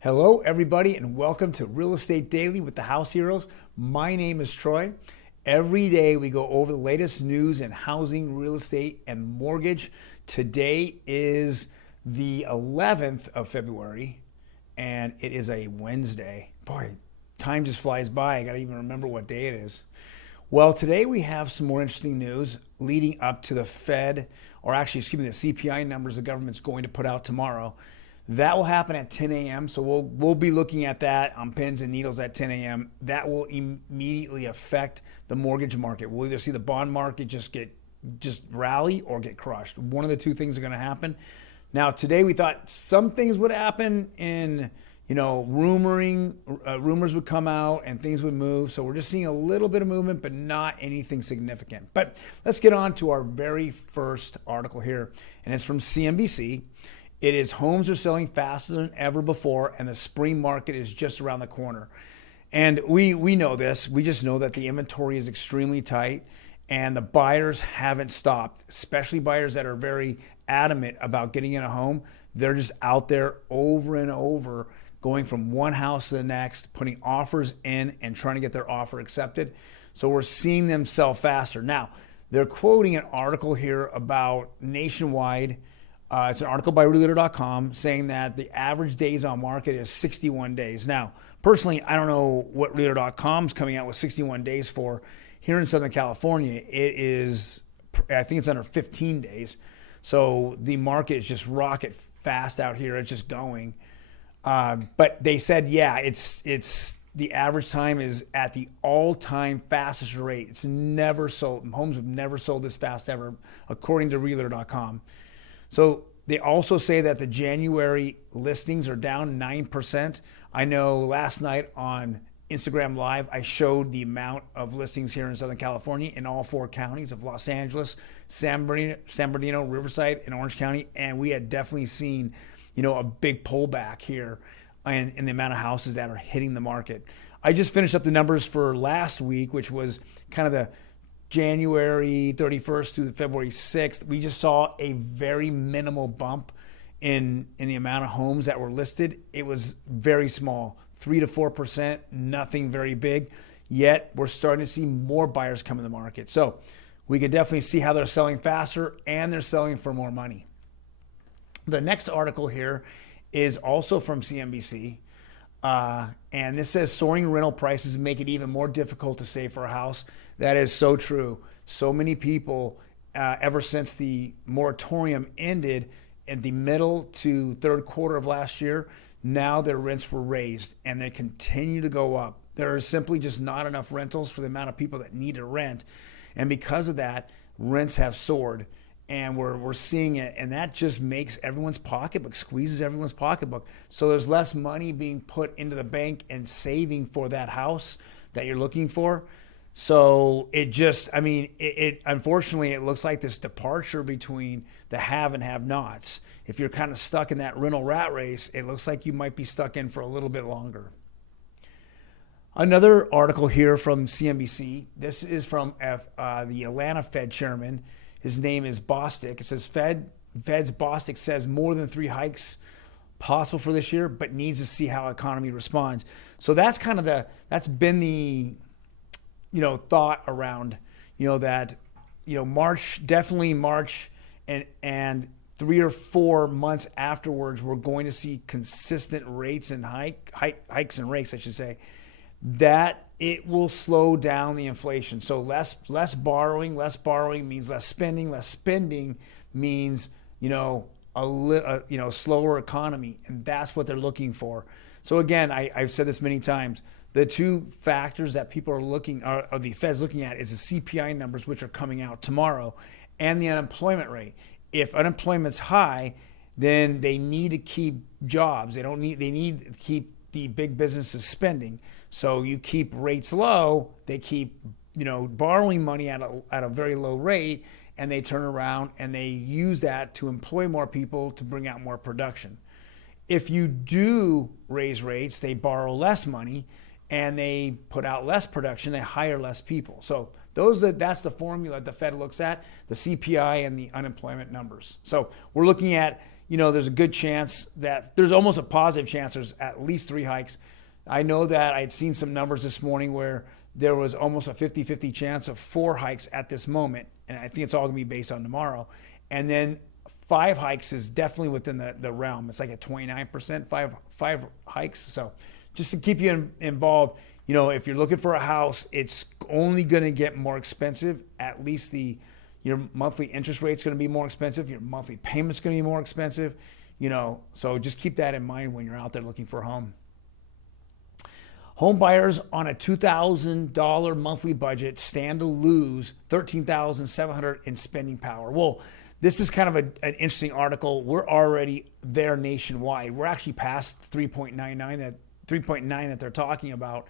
Hello, everybody, and welcome to Real Estate Daily with the House Heroes. My name is Troy. Every day we go over the latest news in housing, real estate, and mortgage. Today is the 11th of February, and it is a Wednesday. Boy, time just flies by. I got to even remember what day it is. Well, today we have some more interesting news leading up to the Fed, or actually, excuse me, the CPI numbers the government's going to put out tomorrow. That will happen at 10 a.m. So we'll be looking at that on pins and needles at 10 a.m. That will immediately affect the mortgage market. We'll either see the bond market just rally or get crushed. One of the two things are going to happen. Now today we thought some things would happen in rumors would come out and things would move. So we're just seeing a little bit of movement, but not anything significant. But let's get on to our very first article here, and it's from CNBC. It is homes are selling faster than ever before, and the spring market is just around the corner. And we know this. We just know that the inventory is extremely tight, and the buyers haven't stopped, especially buyers that are very adamant about getting in a home. They're just out there over and over, going from one house to the next, putting offers in and trying to get their offer accepted. So we're seeing them sell faster. Now, they're quoting an article here about nationwide. It's an article by realtor.com saying that the average days on market is 61 days. Now, personally, I don't know what realtor.com is coming out with 61 days for. Here in Southern California, it is, I think it's under 15 days. So the market is just rocket fast out here. It's just going. But they said, yeah, it's the average time is at the all-time fastest rate. It's never sold. Homes have never sold this fast ever, according to realtor.com. So they also say that the January listings are down 9%. I know last night on Instagram Live, I showed the amount of listings here in Southern California in all four counties of Los Angeles, San Bernardino, Riverside, and Orange County. And we had definitely seen, a big pullback here in the amount of houses that are hitting the market. I just finished up the numbers for last week, which was kind of the January 31st through February 6th. We just saw a very minimal bump in the amount of homes that were listed. It was very small, 3 to 4%, nothing very big. Yet we're starting to see more buyers come in the market. So we can definitely see how they're selling faster and they're selling for more money. The next article here is also from CNBC. And this says soaring rental prices make it even more difficult to save for a house. That is so true. So many people, ever since the moratorium ended in the middle to third quarter of last year, now their rents were raised and they continue to go up. There are simply just not enough rentals for the amount of people that need to rent. And because of that, rents have soared. And we're seeing it, and that just makes everyone's pocketbook, squeezes everyone's pocketbook. So there's less money being put into the bank and saving for that house that you're looking for. So it unfortunately, it looks like this departure between the have and have-nots. If you're kind of stuck in that rental rat race, it looks like you might be stuck in for a little bit longer. Another article here from CNBC. This is from the Atlanta Fed chairman. His name is Bostic. It says Fed's Bostic says more than 3 hikes possible for this year, but needs to see how economy responds. So that's kind of that's been the thought around that March, definitely March, and 3 or 4 months afterwards we're going to see consistent rates and hikes and rates, I should say, that it will slow down the inflation. So less borrowing means less spending. Less spending means slower economy, and that's what they're looking for. So again, I've said this many times. The two factors that people are looking, or the Fed's looking at, is the CPI numbers, which are coming out tomorrow, and the unemployment rate. If unemployment's high, then they need to keep jobs. They need to keep the big businesses spending. So you keep rates low, they keep borrowing money at a very low rate, and they turn around and they use that to employ more people to bring out more production. If you do raise rates, they borrow less money and they put out less production, they hire less people. So that's the formula the Fed looks at, the CPI and the unemployment numbers. So we're looking at there's a good chance that there's almost a positive chance there's at least 3 hikes. I know that I'd seen some numbers this morning where there was almost a 50-50 chance of 4 hikes at this moment. And I think it's all going to be based on tomorrow. And then 5 hikes is definitely within the realm. It's like at 29%, five hikes. So just to keep you involved, if you're looking for a house, it's only going to get more expensive. At least your monthly interest rate's going to be more expensive. Your monthly payment's going to be more expensive. So just keep that in mind when you're out there looking for a home. Home buyers on a $2,000 monthly budget stand to lose $13,700 in spending power. Well, this is kind of an interesting article. We're already there nationwide. We're actually past 3.99 that they're talking about.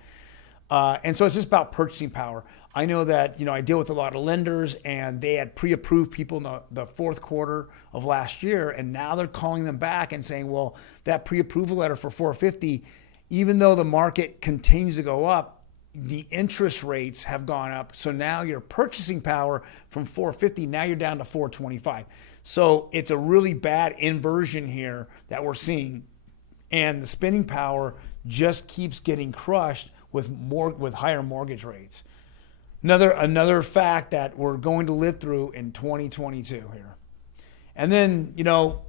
And so it's just about purchasing power. I know that, I deal with a lot of lenders, and they had pre-approved people in the fourth quarter of last year, and now they're calling them back and saying, well, that pre-approval letter for 450, even though the market continues to go up, the interest rates have gone up. So now your purchasing power from 450, now you're down to 425. So it's a really bad inversion here that we're seeing. And the spending power just keeps getting crushed with higher mortgage rates. Another fact that we're going to live through in 2022 here. And then,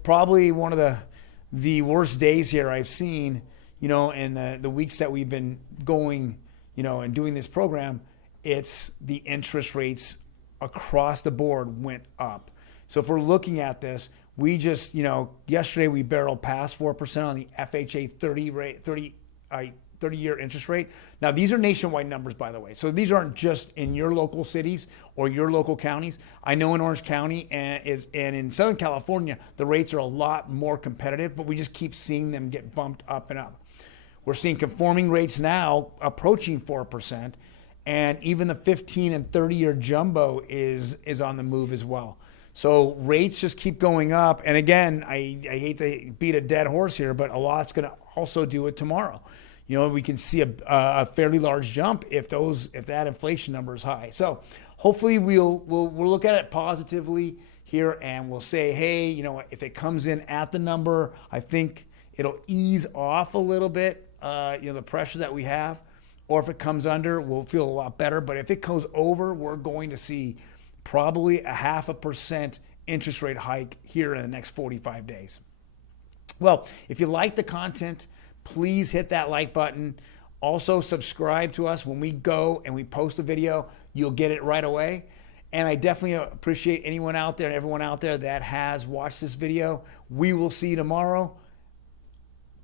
probably one of the worst days here I've seen, in the weeks that we've been going, and doing this program, it's the interest rates across the board went up. So if we're looking at this, we just, yesterday we barreled past 4% on the FHA 30-year interest rate. Now, these are nationwide numbers, by the way. So these aren't just in your local cities or your local counties. I know in Orange County and in Southern California, the rates are a lot more competitive, but we just keep seeing them get bumped up and up. We're seeing conforming rates now approaching 4%, and even the 15 and 30-year jumbo is on the move as well. So rates just keep going up. And again, I hate to beat a dead horse here, but a lot's going to also do it tomorrow. We can see a fairly large jump if that inflation number is high. So hopefully we'll look at it positively here, and we'll say, hey, if it comes in at the number, I think it'll ease off a little bit, the pressure that we have. Or if it comes under, we'll feel a lot better. But if it goes over, we're going to see probably a 0.5% interest rate hike here in the next 45 days. Well, if you like the content, please hit that like button. Also, subscribe to us. When we go and we post a video, you'll get it right away. And I definitely appreciate anyone out there and everyone out there that has watched this video. We will see you tomorrow.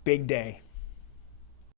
Big day.